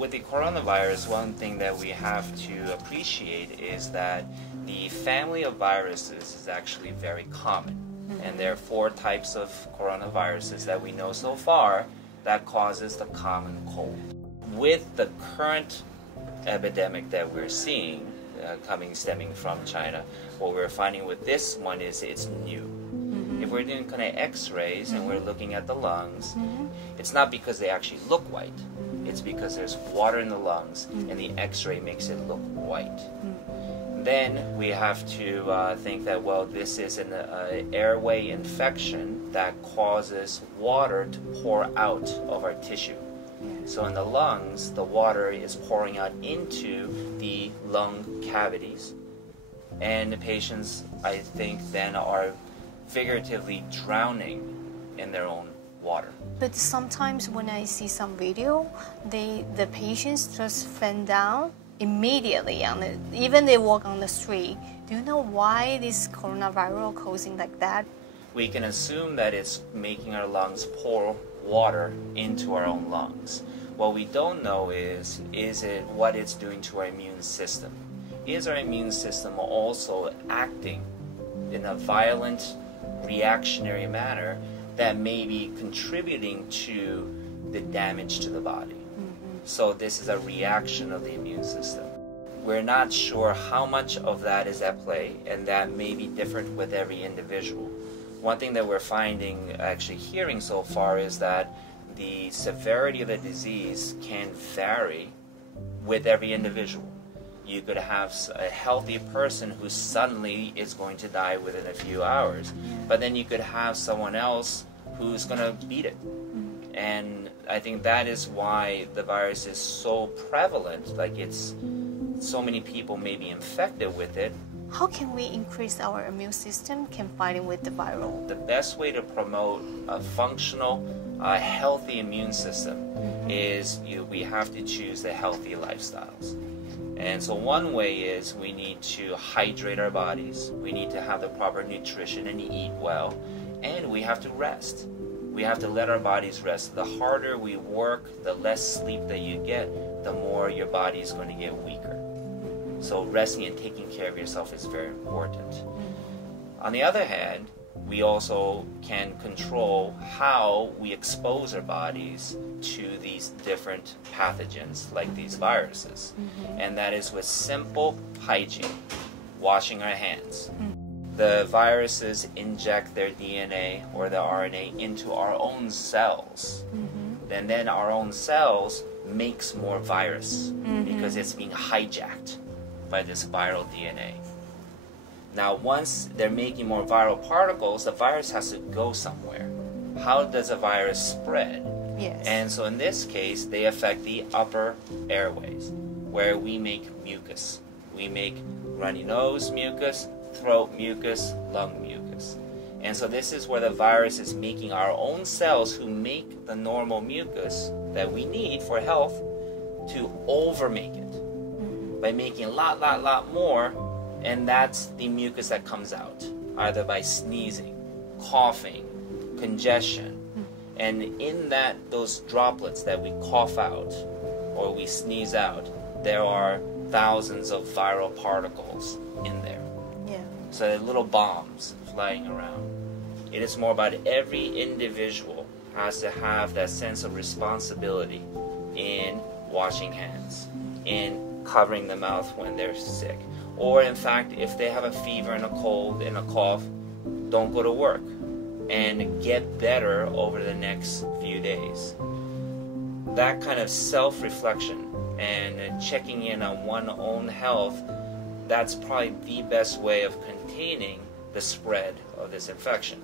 With the coronavirus, one thing that we have to appreciate is that the family of viruses is actually very common. And there are 4 types of coronaviruses that we know so far that causes the common cold. With the current epidemic that we're seeing, stemming from China, what we're finding with this one is it's new. If we're doing kind of x-rays and we're looking at the lungs, it's not because they actually look white. It's because there's water in the lungs and the x-ray makes it look white. Then we have to think that, well, this is an airway infection that causes water to pour out of our tissue. So in the lungs, the water is pouring out into the lung cavities. And the patients, I think, then are figuratively drowning in their own water. But sometimes when I see some video, the patients just fall down immediately, even they walk on the street. Do you know why this coronavirus causing like that? We can assume that it's making our lungs pour water into our own lungs. What we don't know is it what it's doing to our immune system? Is our immune system also acting in a violent, reactionary manner that may be contributing to the damage to the body? So this is a reaction of the immune system. We're not sure how much of that is at play, and that may be different with every individual. One thing that we're finding, actually hearing so far, is that the severity of the disease can vary with every individual. You could have a healthy person who suddenly is going to die within a few hours, but then you could have someone else who's going to beat it. And I think that is why the virus is so prevalent, like it's so many people may be infected with it. How can we increase our immune system can fight with the viral? The best way to promote a functional, healthy immune system is we have to choose the healthy lifestyles. And so one way is we need to hydrate our bodies, we need to have the proper nutrition and eat well, and we have to rest. We have to let our bodies rest. The harder we work, the less sleep that you get, the more your body is going to get weaker. So resting and taking care of yourself is very important. On the other hand, we also can control how we expose our bodies to these different pathogens like these viruses. And that is with simple hygiene, washing our hands. The viruses inject their DNA or the RNA into our own cells. And then our own cells makes more virus because it's being hijacked by this viral DNA. Now, once they're making more viral particles, the virus has to go somewhere. How does a virus spread? Yes. And so in this case, they affect the upper airways, where we make mucus. We make runny nose mucus, throat mucus, lung mucus. And so this is where the virus is making our own cells who make the normal mucus that we need for health to overmake it by making a lot more, and that's the mucus that comes out, either by sneezing, coughing, congestion. And in those droplets that we cough out or we sneeze out, there are thousands of viral particles in there. So they're little bombs flying around. It is more about every individual has to have that sense of responsibility in washing hands, in covering the mouth when they're sick. Or in fact, if they have a fever and a cold and a cough, don't go to work and get better over the next few days. That kind of self-reflection and checking in on one's own health, that's probably the best way of containing the spread of this infection.